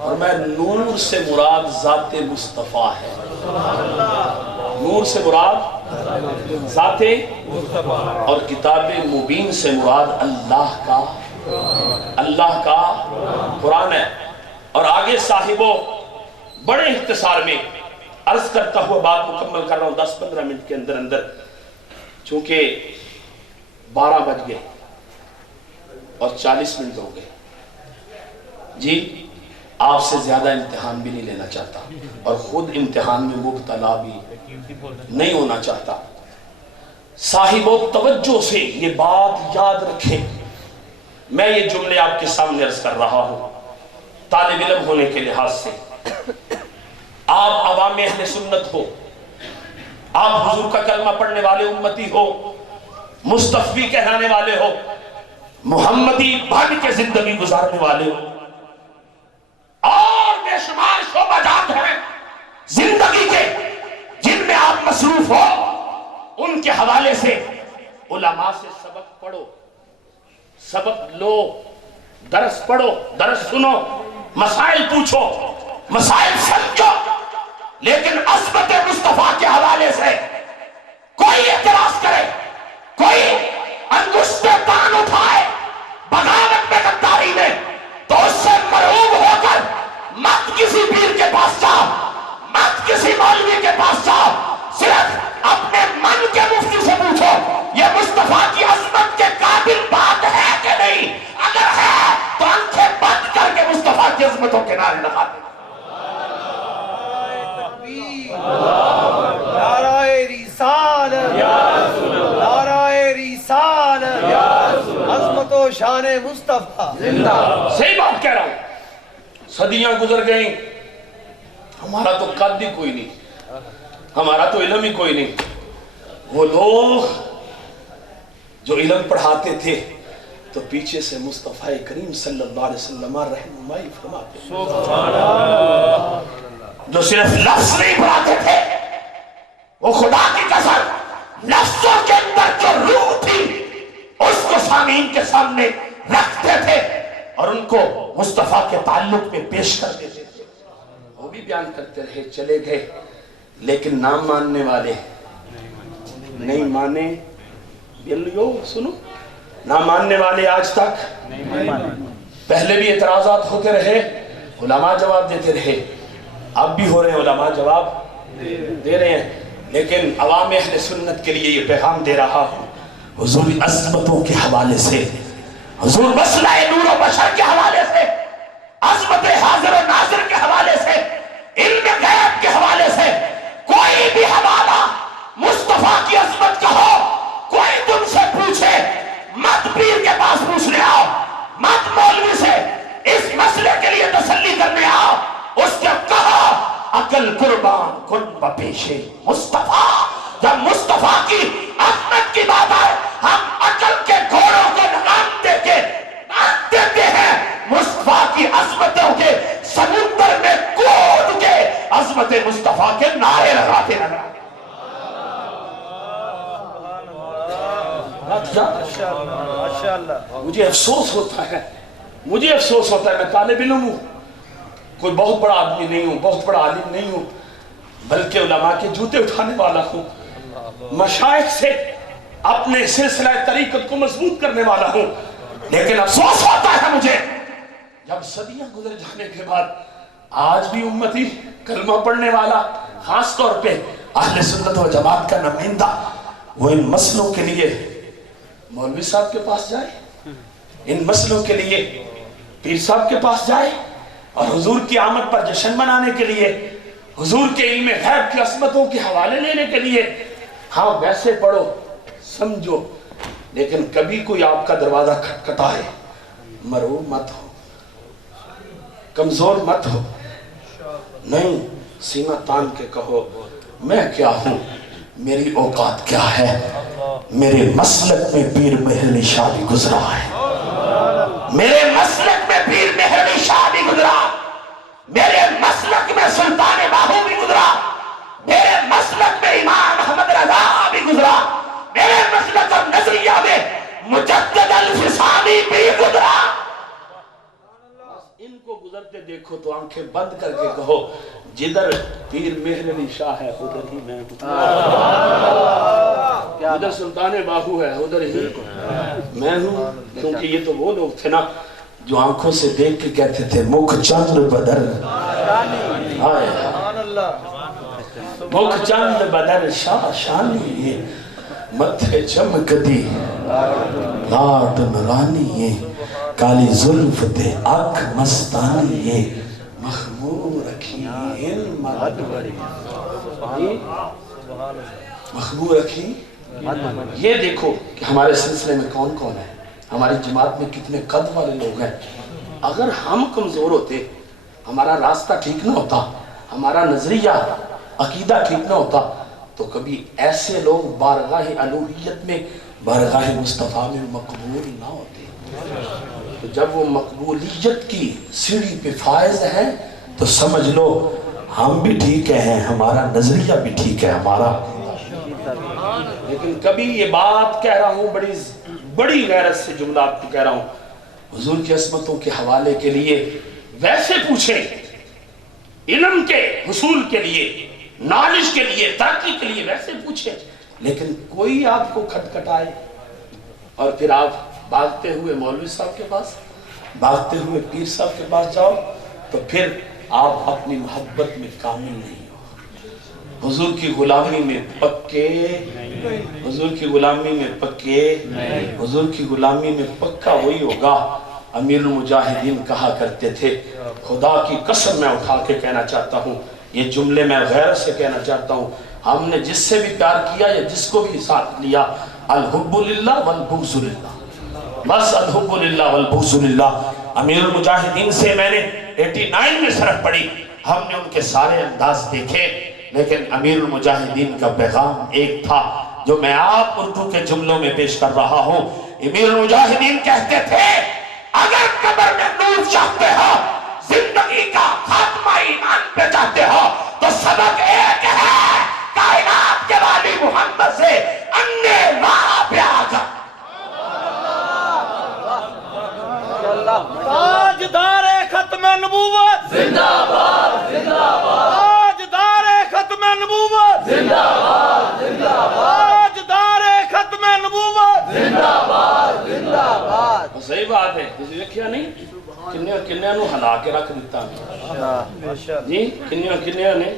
اور میں نور سے مراد ذات مصطفیٰ ہے، نور سے مراد ذات اور کتاب مبین سے مراد اللہ کا قرآن ہے۔ اور آگے صاحبوں بڑے اختصار میں عرض کرتا ہوا بات مکمل کر رہا ہوں 10-15 منٹ کے اندر اندر، چونکہ 12 بج گئے اور 40 منٹ ہو گئے جی۔ آپ سے زیادہ امتحان بھی نہیں لینا چاہتا اور خود امتحان میں مبتلا بھی نہیں ہونا چاہتا۔ صاحبوں توجہ سے یہ بات یاد رکھیں، میں یہ جملے آپ کے سامنے عرض کر رہا ہوں طالب علم ہونے کے لحاظ سے۔ آپ عوام اہل سنت ہو، آپ حضور کا کلمہ پڑھنے والے امتی ہو، مصطفی کہلانے والے ہو، محمدی بن کے زندگی گزارنے والے ہو، اور بے شمار شعبہ جات ہیں زندگی کے جن میں آپ مصروف ہو، ان کے حوالے سے علماء سے سبق پڑھو، سبق لو، درس پڑھو، درس سنو، مسائل پوچھو، مسائل سمجھو، لیکن عظمت مصطفیٰ کے حوالے سے کوئی اعتراض کرے، کوئی انگشت تان اٹھائے بغاوت میں، غداری میں، تو اس سے مرعوب ہو کر مت کسی پیر کے پاس جاؤ، مت کسی مولوی کے پاس جاؤ، صرف اپنے من کے مفتی سے پوچھو یہ مصطفیٰ کی عظمت کے قابل بات ہے کہ نہیں؟ اگر ہے تو آنکھیں بند کر کے مصطفیٰ کی عظمتوں کے نعرے لگا دیں۔ نعرہ رسالت، نعرہ رسالت، عظمت و شان مصطفیٰ زندہ۔ صحیح بات کہہ رہا ہوں، صدیاں گزر گئیں، ہمارا تو قد ہی کوئی نہیں، ہمارا تو علم ہی کوئی نہیں۔ وہ لوگ جو علم پڑھاتے تھے تو پیچھے سے مصطفیٰ کریم صلی اللہ علیہ وسلم رہنمائی فرماتے تھے، جو صرف لفظ نہیں پڑھاتے تھے، وہ خدا کی قسم لفظوں کے اندر جو روح تھی اس کو سامعین کے سامنے رکھتے تھے اور ان کو مصطفیٰ کے تعلق میں پیش کر دیتے تھے۔ وہ بھی بیان کرتے رہے، چلے گئے، لیکن نہ ماننے والے نہیں مانے۔ بیلیو سنو، نہ ماننے والے آج تک پہلے بھی اعتراضات ہوتے رہے، علماء جواب دیتے رہے، اب بھی ہو رہے ہیں، علماء جواب دے رہے ہیں، لیکن عوام اہل سنت کے لیے یہ پیغام دے رہا ہوں، حضور عظمتوں کے حوالے سے، حضور مسئلہ نور و بشر کے حوالے سے، عظمت حاضر و ناظر کے حوالے سے، علم غیب کے حوالے سے کوئی بھی حوالہ مصطفیٰ کی عظمت کا ہو، کوئی تم سے پوچھے، مت پیر کے پاس پوچھنے آؤ، مت مولوی سے اس مسئلے کے لیے تسلی کرنے آؤ، اس کے کہا عقل قربان کن بپیش مصطفیٰ۔ جب مصطفیٰ کی عظمت کی بات آئے ہم عقل کے گھوڑوں کو لگام دے کے باندھ دیتے ہیں، مصطفیٰ کی عظمتوں کے سمندر میں کود کے عظمت مصطفیٰ کے نعرے لگاتے نظر آتے۔ دیا. ماشاءاللہ. مجھے افسوس ہوتا ہے, مجھے افسوس ہوتا ہے, میں طالب علم ہوں, کوئی بہت بڑا آدمی نہیں ہوں, بہت بڑا عالم نہیں ہوں, بلکہ علماء کے جوتے اٹھانے والا ہوں, مشائخ سے اپنے سلسلہ طریقت کو مضبوط کرنے والا ہوں. لیکن افسوس ہوتا ہے مجھے جب صدیاں گزر جانے کے بعد آج بھی امتی کلمہ پڑھنے والا, خاص طور پہ اہل سنت و جماعت کا نمائندہ, وہ ان مسئلوں کے لیے مولوی صاحب کے پاس جائے, ان مسئلوں کے لیے پیر صاحب کے پاس جائے, اور حضور کی آمد پر جشن منانے کے لیے, حضور کے علم غیب کی عصمتوں کے حوالے لینے کے لیے, ہاں ویسے پڑھو سمجھو, لیکن کبھی کوئی آپ کا دروازہ کھٹکھٹائے, مرعوب مت ہو, کمزور مت ہو, نہیں, سینہ تان کے کہو میں کیا ہوں, میری اوقات کیا ہے, میرے مسلک میں پیر مہر علی شاہ بھی گزرا ہے, میرے مسلک میں پیر مہر علی شاہ بھی گزرا, میرے مسلک میں سلطان باہو بھی گزرا, میرے مسلک میں امام احمد رضا بھی گزرا, میرے مسلک اور نظریہ میں مجدد الفسانی بھی گزرا. ان کو گزرتے دیکھو تو آنکھیں بند کر کے کہو جدھر پیر مہر علی شاہ ہے ادھر ہی میں ہوں, ادھر سلطان باہو ہے ادھر ہی میں ہوں. کیونکہ یہ تو وہ لوگ تھے نا جو آنکھوں سے دیکھ کے کہتے تھے مکھ چند بدر, مکھ چند بدر شاہ شانی, متھے چمک دی رات نورانی, کالی زلف تے اکھ مستانی, مخمور رکھی علم مخمور رکھی. یہ دیکھو کہ ہمارے سلسلے میں کون کون ہے, ہماری جماعت میں کتنے قد والے لوگ ہیں. اگر ہم کمزور ہوتے, ہمارا راستہ ٹھیک نہ ہوتا, ہمارا نظریہ عقیدہ ٹھیک نہ ہوتا, تو کبھی ایسے لوگ بارگاہ الوہیت میں, بارگاہ مصطفیٰ میں مقبول نہ ہوتے. تو جب وہ مقبولیت کی سیڑھی پہ فائز ہیں تو سمجھ لو ہم بھی ٹھیک ہیں, ہمارا نظریہ بھی ٹھیک ہے, ہمارا. لیکن کبھی یہ بات کہہ رہا ہوں, بڑی غیرت سے جملہ آپ کو کہہ رہا ہوں, حضور کی عصمتوں کے حوالے کے لیے ویسے پوچھیں, علم کے حصول کے لیے, نالج کے لیے, ترقی کے لیے ویسے پوچھیں, لیکن کوئی آپ کو کھٹکھٹائے اور پھر آپ بھاگتے ہوئے مولوی صاحب کے پاس, بھاگتے ہوئے پیر صاحب کے پاس جاؤ, تو پھر آپ اپنی محبت میں کامل نہیں ہو. حضور کی غلامی میں پکے, حضور کی غلامی میں پکے, حضور کی غلامی میں پکا وہی ہوگا. امیر المجاہدین کہا کرتے تھے, خدا کی قسم میں اٹھا کے کہنا چاہتا ہوں, یہ جملے میں غیرت سے کہنا چاہتا ہوں, ہم نے جس سے بھی پیار کیا یا جس کو بھی ساتھ لیا, الحب للہ والبغض للہ, بس الحب للہ والبغض للہ. امیر المجاہدین سے میں نے 89 میں سرک پڑی, ہم نے ان کے سارے انداز دیکھے, لیکن امیر المجاہدین کا پیغام ایک تھا جو میں آپ اردو کے جملوں میں پیش کر رہا ہوں. امیر المجاہدین کہتے تھے, اگر قبر میں نور چاہتے ہو, زندگی کا خاتمہ ایمان پہ چاہتے ہو, تو سبق ایک ہے, کائنات کے والی محمد سے انے راہ پہ آ جا. تاجدار ختم نبوت زندہ باد, زندہ باد, تاجدار ختم نبوت زندہ باد, زندہ باد, تاجدار ختم نبوت زندہ باد, زندہ باد. صحیح بات ہے, کسی نے کیا نہیں, کنیا نو ہلا کے رکھ دیتا جی, کنیا نے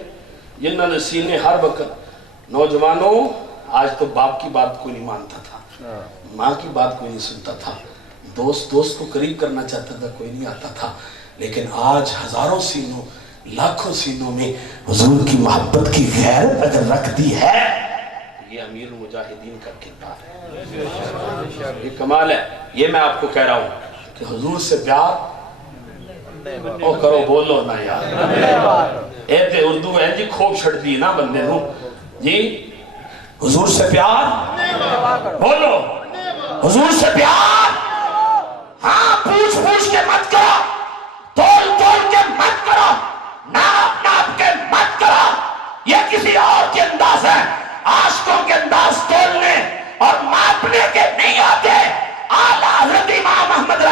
جنہوں نے سینے ہر وقت. نوجوانوں, آج تو باپ کی بات کوئی نہیں مانتا تھا, ماں کی بات کوئی نہیں سنتا تھا, دوست کو قریب کرنا چاہتا تھا, کوئی نہیں آتا تھا, لیکن آج ہزاروں سینوں, لاکھوں سینوں میں حضور کی محبت کی غیرت اگر رکھ دی ہے, یہ امیر المجاہدین کا کردار ہے, یہ کمال ہے. یہ میں آپ کو کہہ رہا ہوں کہ حضور سے پیار او کرو, بولو نا یار, اے تے اردو ہے جی کھوب چھڑ دی نا بندے نو جی. حضور سے پیار بولو, حضور سے پیار, ہاں پوچھ کے مت کرو, تول کے مت کرو, ناپ کے مت کرو, یہ کسی اور کے انداز ہے. عاشقوں کے انداز تولنے اور ماپنے کے نہیں